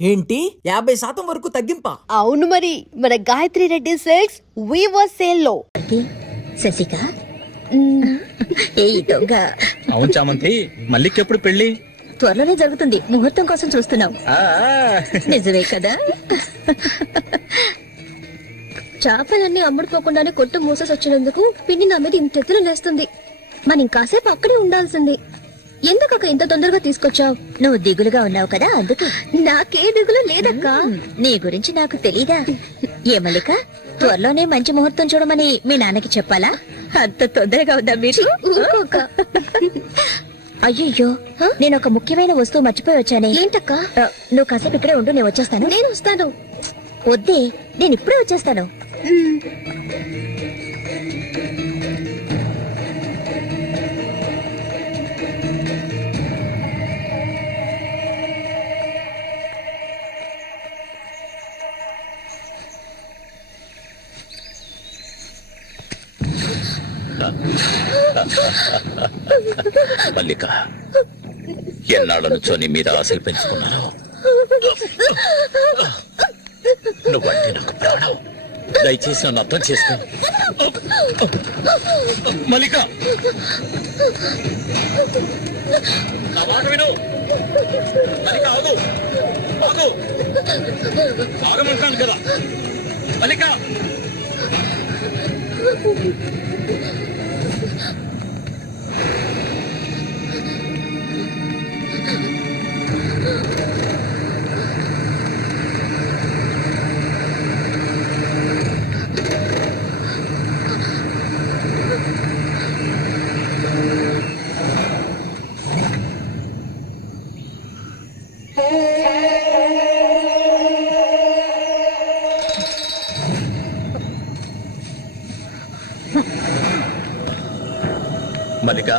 ఏంటి 50% వరకు తగ్గింపా? అవును మరి, మన Gayatri Reddy silks weaver sale లో. శశిక ఏ దొంగ. అవును చామంతి, మల్లికెప్పుడు పెళ్లి? త్వరలోనే జరుగుతుంది, ముహూర్తం కోసం చూస్తున్నాం. నిజమే కదా. చేపలన్నీ అమ్ముడుపోకుండానే కొట్టు మూసేసి వచ్చినందుకు పిన్ని నా మీద ఇంత ఎత్తున లేస్తుంది. మనం ఇంకాసేపు అక్కడే ఉండాల్సింది. ఎందుకక్క ఇంత తొందరగా తీసుకొచ్చావు? నువ్వు దిగులుగా ఉన్నావు కదా, అందుకే. నాకే దిగులు లేదక్క. నీ గురించి నాకు తెలీదా? ఏ మల్లిక, త్వరలోనే మంచి ముహూర్తం చూడమని మీ నాన్నకి చెప్పాలా? అంత తొందరగా ఉందా మీరు? అయ్యయ్యో, నేను ఒక ముఖ్యమైన వస్తువు మర్చిపోయి వచ్చానే. ఏంటక్క? నువ్వు కాసేపు ఇక్కడే ఉండు, నేను వచ్చేస్తాను. నేను వస్తాను. వద్దే, నేను ఇప్పుడే వచ్చేస్తాను. మల్లిక, ఎన్నాళ్ళ నుంచో నీ మీద ఆశలు పెంచుకున్నాను. నువ్వంటే నాకు ప్రాణం. దయచేసి నన్ను అర్థం చేసుకో. మల్లిక, నా మాట విను. మల్లిక, ఆగు ఆగు, ఆగమంటాను కదా. మల్లిక, మల్లిక,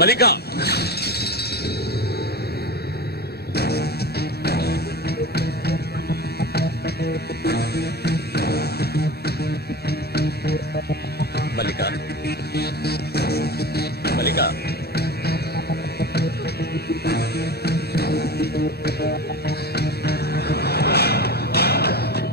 మల్లిక, మల్లిక, మల్లిక,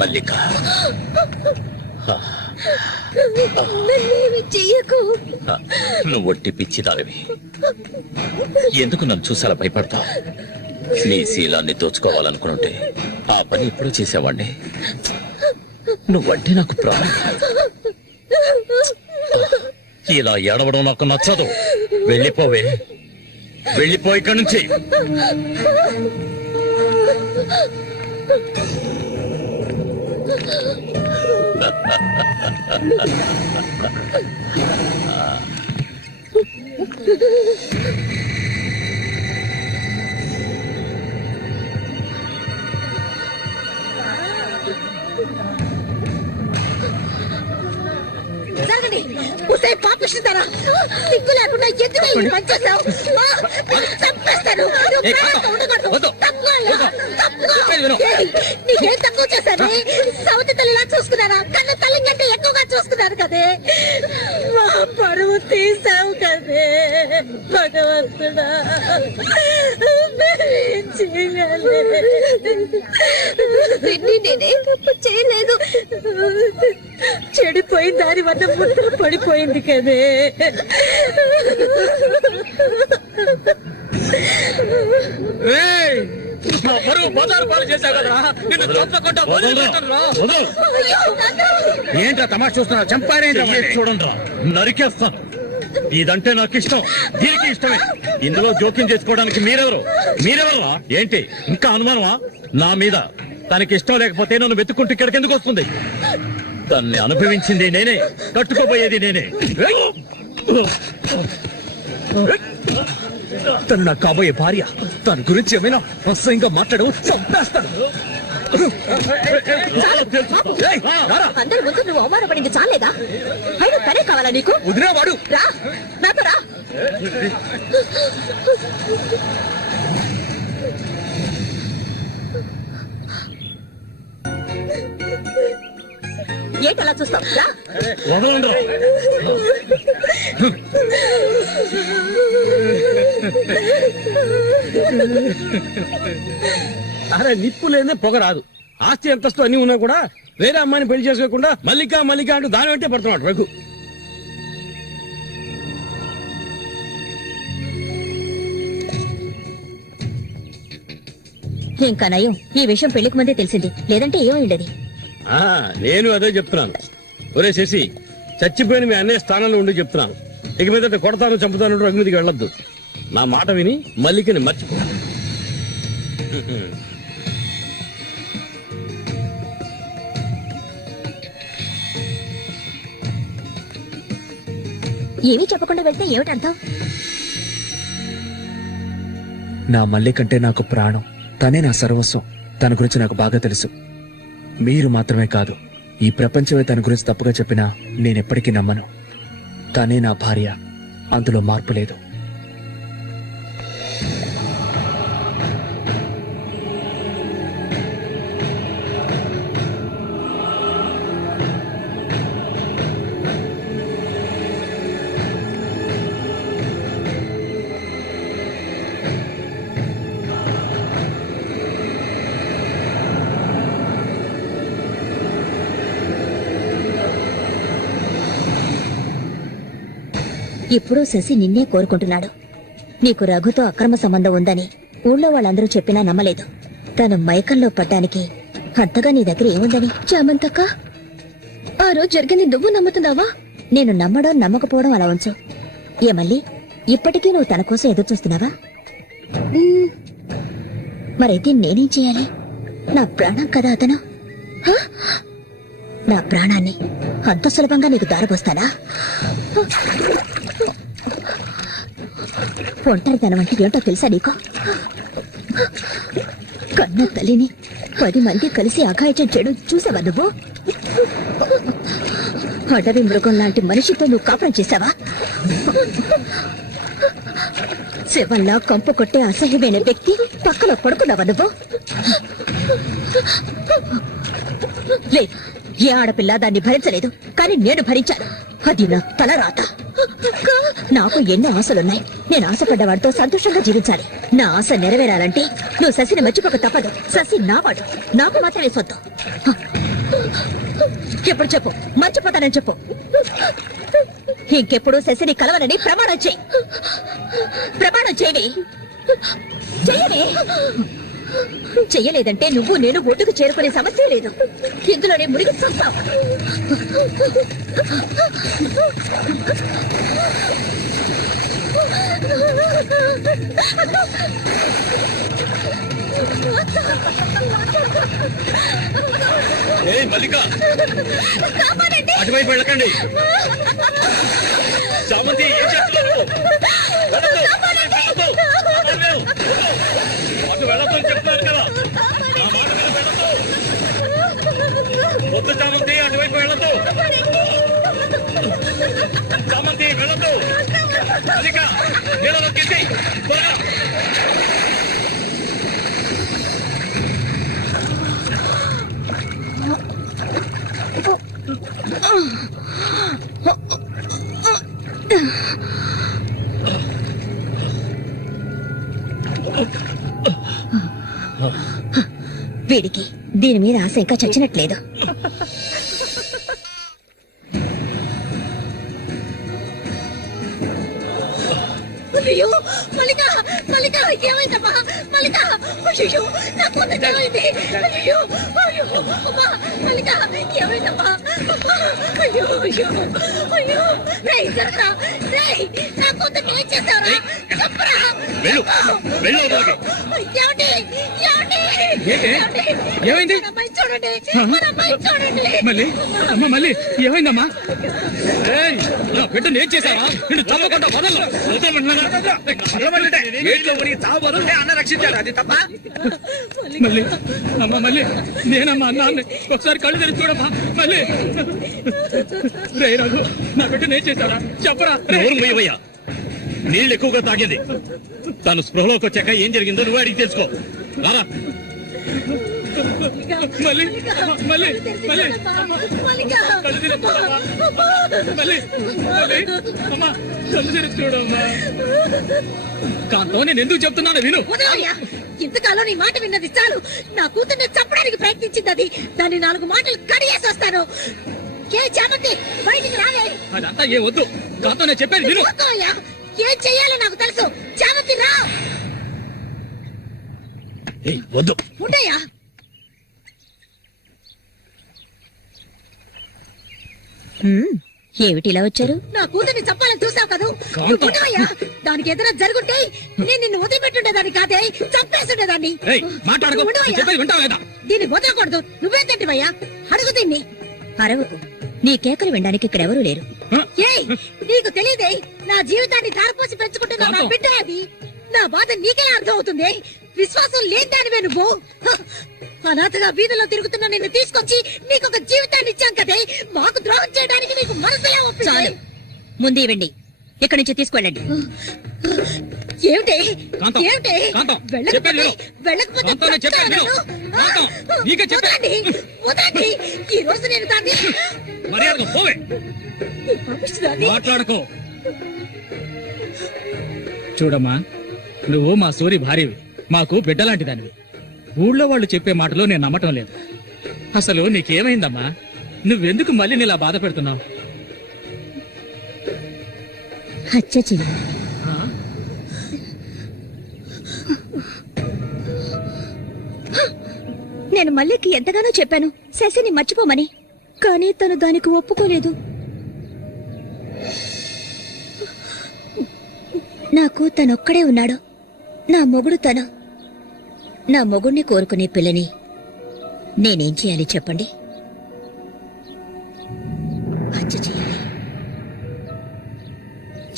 మల్లిక, నువ్వు ఒట్టి పిచ్చిదానివి. ఎందుకు నన్ను చూసాలా భయపడతావు? నీ శీలాన్ని దోచుకోవాలనుకుంటే ఆ పని ఎప్పుడూ చేసేవాడిని. నువ్వంటే నాకు ప్రాణం. ఇలా ఏడవడం నాకు నచ్చదు. వెళ్ళిపోవే, వెళ్ళిపో ఇక్కడి నుంచి. జరగండి. ఉసే పాపిస్తారా? సిగ్గు లేకుండా ఎందుకు పనిచేస్తావు? చంపేస్తాను. నీకేం తక్కువ చేశాను? సౌతి తల్లిలా చూసుకున్నారా? కన్ను తల్లి కంటే ఎక్కువగా చూసుకున్నారు కదే. మా పరువు తీసావు కదే భగవంతుడా. నేనే చేయలేదు. చెడిపోయిన దాని వల్ల ముద్ర పడిపోయింది కదే. ఏంట్రా తమాషా చూస్తున్నా? చంపారేంటి? చూడండి, నరికేస్తాను. ఇదంటే నాకు ఇష్టం, దీనికి ఇష్టమే. ఇందులో జోక్యం చేసుకోవడానికి మీరెవరా? ఏంటి ఇంకా అనుమానమా నా మీద? తనకి ఇష్టం లేకపోతే నన్ను వెతుక్కుంటూ ఇక్కడికి ఎందుకు వస్తుంది? తన్ని అనుభవించింది నేనే, కట్టుకోబోయేది నేనే. తను నాకు కాబోయే భార్య. తన గురించి ఏమైనా అసహ్యంగా మాట్లాడు, చంపేస్తాను. అందరి ముందు నువ్వు అవమానపడింది చాలేదా? అయినా తనే కావాలా నీకు? వదిలేవాడు. రా, నాతో రా. ఏంటలా చూస్తావు? అరే నిప్పు లేదే పొగ రాదు. ఆస్తి అంతస్తు అన్ని ఉన్నా కూడా వేరే అమ్మాయిని పెళ్లి చేసుకోకుండా మల్లిక మల్లిక అంటూ దాని వెంటే పడుతున్నాడు రఘు. ఇంకా నయం ఈ విషయం పెళ్లికి ముందే తెలిసింది, లేదంటే ఏమైండది. నేను అదే చెప్తున్నాను. ఒరే శశి, చచ్చిపోయిన మీ అన్నయ్య స్థానంలో ఉండి చెప్తున్నాను, ఇక మీద కొడతాను చంపుతాను రఘు మీదకి వెళ్ళొద్దు. నా మాట విని మల్లికని మర్చిపో. ఏమీ చెప్పకుండా వెళ్తే ఏమిటి అర్థం? నా మల్లికంటే నాకు ప్రాణం, తనే నా సర్వస్వం. తన గురించి నాకు బాగా తెలుసు. మీరు మాత్రమే కాదు, ఈ ప్రపంచమే తన గురించి తప్పుగా చెప్పినా నేనెప్పటికీ నమ్మను. తనే నా భార్య, అందులో మార్పు లేదు. ఇప్పుడు శశి నిన్నే కోరుకుంటున్నాడు. నీకు రఘుతో అక్రమ సంబంధం ఉందని ఊళ్ళో వాళ్ళందరూ చెప్పినా నమ్మలేదు. తను మైకంలో పడ్డానికి అంతగా నీ దగ్గర ఏముందని? చామంతక్క, ఆ రోజు జరిగింది నువ్వు నమ్ముతున్నావా? నేను నమ్మడం నమ్మకపోవడం అలా ఉంచు. ఏమల్లి, ఇప్పటికీ నువ్వు తన కోసం ఎదురు చూస్తున్నావా? మరైతే నేనేం చేయాలి? నా ప్రాణం కదా అతను. నా ప్రాణాన్ని అంత సులభంగా నీకు దారిపోస్తానా? ఒంటరితనం అంటే ఏంటో తెలుసా నీకు? కన్న తల్లిని 10 మంది కలిసి అఘాయిత్యం చెడు చూసావా నువ్వు? అడవి మృగం లాంటి మనిషితో నువ్వు కాపురం చేశావా? శివల్లా కంపు కొట్టే అసహ్యమైన వ్యక్తి పక్కలో పడుకున్నావా నువ్వు? లేదు, ఏ ఆడపిల్ల దాన్ని భరించలేదు, కానీ నేను భరించాను. అది నా తలరాత. నాకు ఎన్నో ఆశలున్నాయి. నేను ఆశపడ్డవాడితో సంతోషంగా జీవించాలి. నా ఆశ నెరవేరాలంటే నువ్వు శశిని మర్చిపోక తప్పదు. శశి నావాడు, నాకు మాత్రమే సొంతం. ఎప్పుడు చెప్పు, మర్చిపోతానని చెప్పు. ఇంకెప్పుడు శశిని కలవనని ప్రమాణం చేయి. ప్రమాణం చేయని చెయ్యని. చెయ్యలేదంటే నువ్వు నేను ఒడ్డుకు చేరుకునే సమస్య లేదు. ఇందులోనే మునిగి చూస్తావు. మల్లిక, అటువైపు వెళ్ళకండి. చామంతి, ఏం చేస్తున్నావు? అటు వెళ్ళొద్దని చెప్తున్నారు కదా, నా మాట మీద వెళ్ళొద్దు. వద్దు చామంతి, అటువైపు వెళ్ళొద్దు. చామంతి వెళ్ళొద్దు. మల్లిక, నీళ్ళలో కింది త్వరగా. వీడికి దీని మీద ఆశ ఇంకా చచ్చినట్లేదు. అయ్యో మల్లిక, మల్లిక ఏమైందమ్మా? మల్లిక, అయ్యో నా కూతురు ఏమైంది? అయ్యో అయ్యో అమ్మా, మల్లిక ఏమైందమ్మా? అయ్యో అయ్యో అయ్యో, రేయ్ జరగరా, రేయ్ నా కూతురు ఏం చేస్తారా? చెప్పరా. వెళ్ళు, వెళ్ళు. ఏమండి, ఏమండి, ఏమైంది? మన అమ్మాయి చూడండి, మన అమ్మాయి చూడండి. మళ్ళీ అమ్మ, మళ్ళీ ఏమైందమ్మా? నా బిడ్డను ఏం చేశారా? నేను తప్పకుండా వదలను. మళ్ళీ అమ్మ, మళ్ళీ నేనమ్మా అన్నాన్ని ఒకసారి కళ్ళు తెరిచి చూడమ్మా. మళ్ళీ రే రఘు, నా బిడ్డను ఏం చేశారా? చెప్పరా. మూయవయ్యా, నీళ్ళు ఎక్కువగా తాగింది. తను స్పృహలోకి వచ్చాక ఏం జరిగిందో నువ్వు అడిగి తెలుసుకో. రారా. మళ్ళీ మళ్ళీ మళ్ళీ కళ్ళు తెరుచుకోవమ్మా. మళ్ళీ మళ్ళీ అమ్మా కళ్ళు తెరుచుకోవడమ్మా. కాంతం నేను ఎందుకు చెప్తున్నాను విను. వదలయ్యా, ఇంతకాలం నీ మాట విన్నది చాలు. నా కూతుర్ని చంపడానికి ప్రయత్నించింది అది. దాన్ని 4 మాటలు కడిగేసి వస్తాను. ఏ చామంతి బయటికి రాలే. అదంతా ఏం వద్దు. కాంతం నేను చెప్పేది విను. వదలయ్యా, ఏం చెయ్యాలో నాకు తెలుసు. చామంతి రా. ఏయ్, వద్దు. ఉండయ్యా. ఏమిటి ఇలా వచ్చారు? నా కూతుర్ని చంపాలని చూసావు కదా. కాంతం. ఉండవయ్యా, దానికి ఏదైనా జరుగుంటే నేను నిన్ను వదిలిపెట్టుండేదాన్ని కాదే, చంపేస్తుండేదాన్ని. ఏయ్, మాట్లాడకు. ఉండవయ్యా. నేను చెప్పేది వింటావా లేదా? దీన్ని వదలకూడదు. నువ్వేం తింటివయ్యా? అడుగు దీన్ని. అరవకు. నీ కేకలు వినడానికి ఇక్కడ ఎవరూ లేరు. హ? ఏయ్, నీకు తెలియదే, నా జీవితాన్ని ధారపోసి పెంచుకుంటున్న నా కాంతం. బిడ్డ అది. నా బాధ నీకే అర్థం అవుతుంది. విశ్వాసం లేదానివే నువ్వు. హ! అనాథగా వీధిలో తిరుగుతున్న నిన్ను తీసుకొచ్చి నీకు ఒక జీవితాన్ని ఇచ్చాం కదే. మాకు ద్రోహం చేయడానికి నీకు మనసులే ఒప్పించాలి. ముందు ఇవ్వండి, ఇక్కడి నుంచి తీసుకెళ్ళండి. ఏమిటి కాంతం, ఏమిటి? కాంతం, వెళ్ళకపోతే- చెప్పేది విను. వెళ్ళకపోతే కాంతం, నేను చెప్పేది విను. కాంతం, నీకే చెప్పే- వదలండి, వదలండి. ఈ రోజు నేను దాన్ని మర్యాదగా పోవే. ఈ పాపిష్టిదాన్ని మాట్లాడకో. చూడమ్మా, నువ్వు మా సూరి భార్యవి, మాకు బిడ్డలాంటి దానివి. ఊళ్ళో వాళ్ళు చెప్పే మాటలు నేను నమ్మటం లేదు. అసలు నీకేమైందమ్మా? నువ్వెందుకు మళ్ళీ ఇలా బాధ పెడుతున్నావు? హత్య చెయ్యి. నేను మల్లికి ఎంతగానో చెప్పాను శశిని మర్చిపోమని, కానీ తను దానికి ఒప్పుకోలేదు. నాకు తనొక్కడే ఉన్నాడు. నా మొగుడు తను. నా మొగుడిని కోరుకునే పిల్లని నేనేం చేయాలి చెప్పండి? హత్య చేయాలి.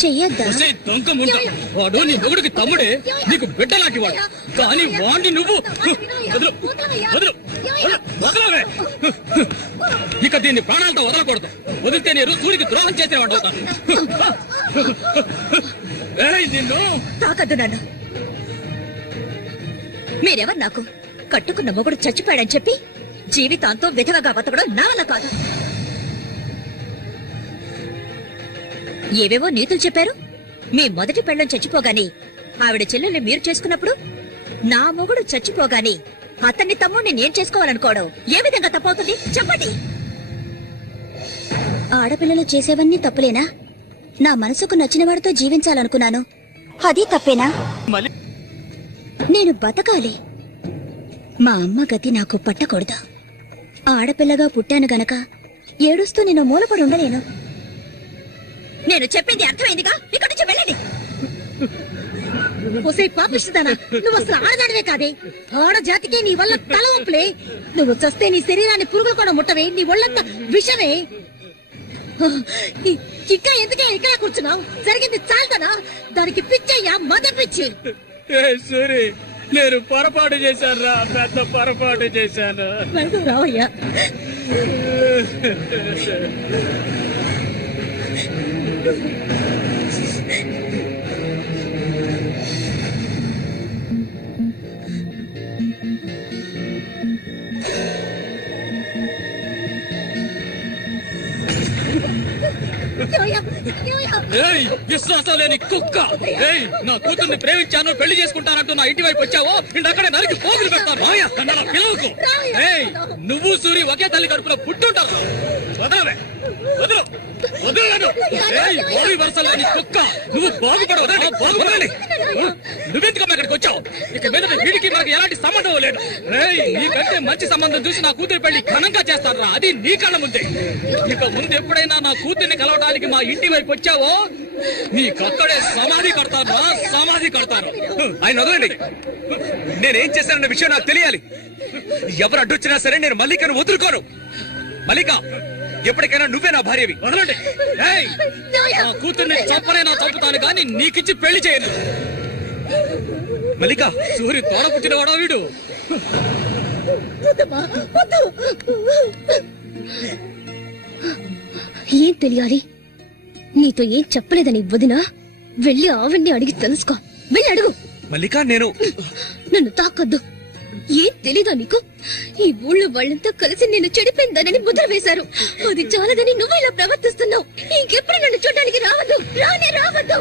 చెయ్యొద్దా? ఒసేయ్ దొంగ ముండ, వాడు నీ మొగుడికి తమ్ముడే, నీకు బిడ్డలాంటి వాడు. కానీ వాణ్ణి నువ్వు వదలు, వదలు, వదలు, వదలవే. ఇక దీన్ని ప్రాణాలతో వదలకూడదు. వదిలితే నేను సూరికి ద్రోహం చేసిన వాడు అవుతాను. ఏయ్, నిన్ను తాకద్దు నన్ను. మీరెవరు నాకు? కట్టుకున్న మొగుడు చచ్చిపోయాడని చెప్పి జీవితాంతో విధవగా బతకడం నా వల్ల కాదు. ఏవేవో నీతులు చెప్పారు. మీ మొదటి పెళ్ళం చచ్చిపోగాని ఆవిడ చెల్లెల్ని మీరు చేసుకున్నప్పుడు, నా మొగుడు చచ్చిపోగాని అతన్ని తమ్ముడిని నేను చేసుకోవాలనుకోవడం ఏ విధంగా తప్పవుతుంది చెప్పండి? ఆడపిల్లలు చేసేవన్నీ తప్పులేనా? నా మనసుకు నచ్చిన వాడితో జీవించాలనుకున్నాను, అది తప్పేనా? నేను బతకాలి. మా అమ్మ గతి నాకు పట్టకూడదు. ఆడపిల్లగా పుట్టాను గనక ఏడుస్తూ నేను మూలపడి ఉండలేను. నేను చెప్పింది అర్థమైందిగా? ఇక్కడి నుంచి వెళ్ళండి. ఒసే పాపిస్తుందానా, నువ్వు అసలు ఆడదానివే కాదే. ఆడజాతికే నీ వల్ల తల ఒప్పులే. నువ్వు చస్తే నీ శరీరాన్ని పురుగులు కూడా ముట్టవే. నీ ఒళ్ళంతా విషమే. ఇంకా ఎందుకే ఇక్కడ కూర్చున్నావు? జరిగింది చాలుతానా? దానికి పిచ్చయ్యా, మద పిచ్చి. సూరి, నేను పొరపాటు చేశాను రా, పెద్ద పొరపాటు చేశాను. రావయ్యా. ఏయ్, విశ్వాసం లేని కుక్క! ఏయ్, నా కూతుర్ని ప్రేమించాను, పెళ్లి చేసుకుంటానంటూ నా ఇంటి వైపు వచ్చావో అక్కడే నరికి పోగులు పెడతాను. నన్ను పిలవకు. ఏయ్, నువ్వు సూరి ఒకే తల్లి కడుపులో పుట్టుంటారు. వదలవే, వదలు, వదలను. ఏయ్, బావి వరుస లేని కుక్క, నువ్వు బాగుపడవు. బాగుపడాలి. నువ్వెందుకమ్మా ఇక్కడికి వచ్చావు? ఇక మీద వీడికి మనకి ఎలాంటి సంబంధం లేదు. ఏయ్, నీకంటే మంచి సంబంధం చూసి నా కూతురి పెళ్లి ఘనంగా చేస్తారా? అది నీ కళ్ళ ముందే. ఇక ముందు ఎప్పుడైనా నా కూతుర్ని కలవడానికి మా ఇంటి వైపు వచ్చావో నీకక్కడే సమాధి కడతాను, సమాధి కడతాను. ఆయన వదలండి. నేనేం చేశానన్న విషయం నాకు తెలియాలి. ఎవరు అడ్డొచ్చినా సరే నేను మల్లికను వదులుకోను. మల్లిక, ఎప్పటికైనా నువ్వే నా భార్యవి. వదలండి. ఏయ్, నా కూతుర్ని చంపనైనా చంపుతాను కానీ నీకిచ్చి పెళ్లి చేయను. మల్లిక, సూరి తోడ పుట్టిన వాడా వీడు? ఏం తెలియాలి? నీతో ఏం చెప్పలేదని వదినా. వెళ్ళి ఆవిడ్ని అడిగి తెలుసుకో. వెళ్ళి అడుగు. మల్లిక, నేను నన్ను తాకొద్దు. ఏం తెలీదా నీకు? ఈ ఊళ్ళో వాళ్ళంతా కలిసి నేను చెడిపోయిందనని ముద్ర వేశారు. అది చాలదని నువ్వు ఇలా ప్రవర్తిస్తున్నావు. ఇంకెప్పుడు నన్ను చూడడానికి రావద్దు, రానే రావద్దు.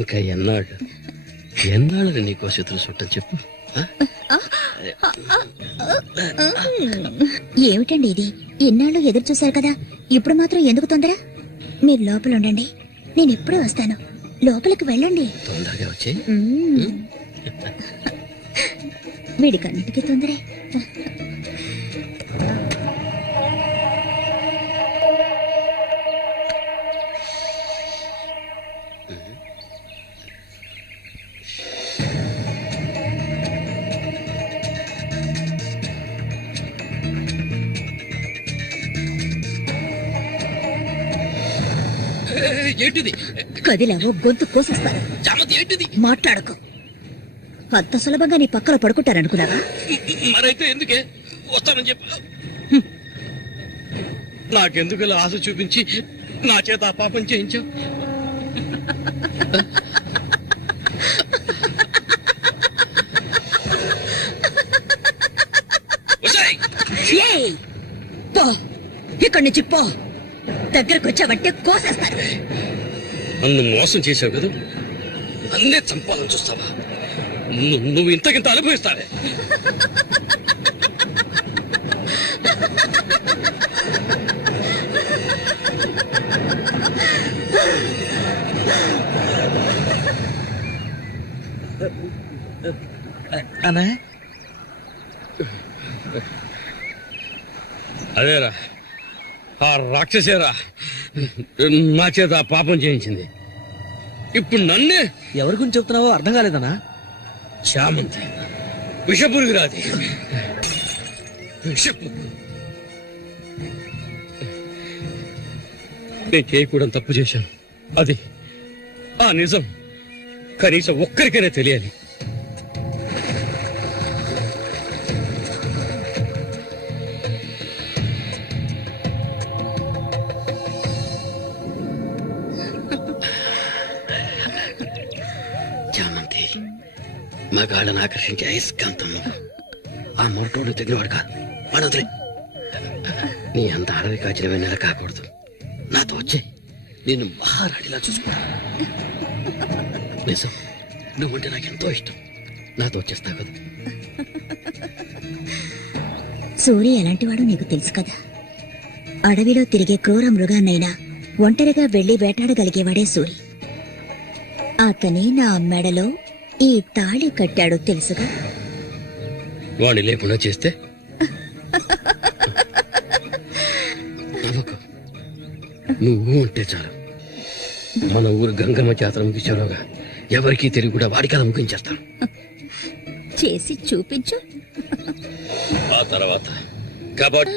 ఇంకా ఎన్నాళ్ళు నీకో శత్రు చుట్టం చెప్పు. ఏమిటండి ఇది? ఎన్నాళ్ళు ఎదురు చూశారు కదా, ఇప్పుడు మాత్రం ఎందుకు తొందర? మీరు లోపల ఉండండి, నేను ఎప్పుడూ వస్తాను. లోపలికి వెళ్ళండి. తొందరగా వచ్చే. వీడికన్నిటికీ తొందరే. ఏంటిది? కదిలావో గొంతు కోసేస్తాను. చామతి ఏంటిది? మాట్లాడకు. అంత సులభంగా నీ పక్కన పడుకుంటారనుకున్నావా? మరైతే ఎందుకే వస్తానని చెప్పు. నాకెందుకు ఇలా ఆశ చూపించి నా చేత ఆ పాపం చేయించావు? ఏయ్! పో, ఇక్కడి నుంచి పో. దగ్గరకు వచ్చావంటే కోసేస్తాను. నన్ను మోసం చేశావు కదా, నన్నే చంపాలని చూస్తావా? నువ్వు ఇంతకింత అనుభవిస్తావే. అనే అదేరా, ఆ రాక్షసేరా నా చేత ఆ పాపం చేయించింది. ఇప్పుడు నన్నే. ఎవరి గురించి చెప్తున్నావో అర్థం కాలేదనా? చామంతి విషపురుగురాది. విషపు నేను చేయకూడదు తప్పు చేశాను. అది ఆ నిజం కనీసం ఒక్కరికైనా తెలియాలి. చామంతి మగాళ్ళని ఆకర్షించే అయస్కాంతం. ఆ మొరటోడు తెగినవాడు కాదు, వాడు వదిలే. నీ అంత అడవి కాచిన వెన్నెల కాకూడదు. నాతో వచ్చే నేను మహారాణిలా చూసుకుంటా. నిజం, నువ్వుంటే నాకెంతో ఇష్టం. నాతో వచ్చేస్తావు కదా. సూర్య ఎలాంటివాడో నీకు తెలుసు కదా. అడవిలో తిరిగే క్రూర మృగాన్నైనా ఒంటరిగా వెళ్లి వేటాడగలిగేవాడే సూరి. అతని నా మెడలో ఈ తాళి కట్టాడు తెలుసుగా. వాణ్ణి లేకుండా చేస్తే నమ్మకం. నువ్వు ఉంటే చాలు. మన ఊరు గంగమ్మ జాతర ముగించాలోగా ఎవరికీ తెలివి కూడా వాడికి అది ముగించేస్తాను. చేసి చూపించు. ఆ తర్వాత కబడ్డీ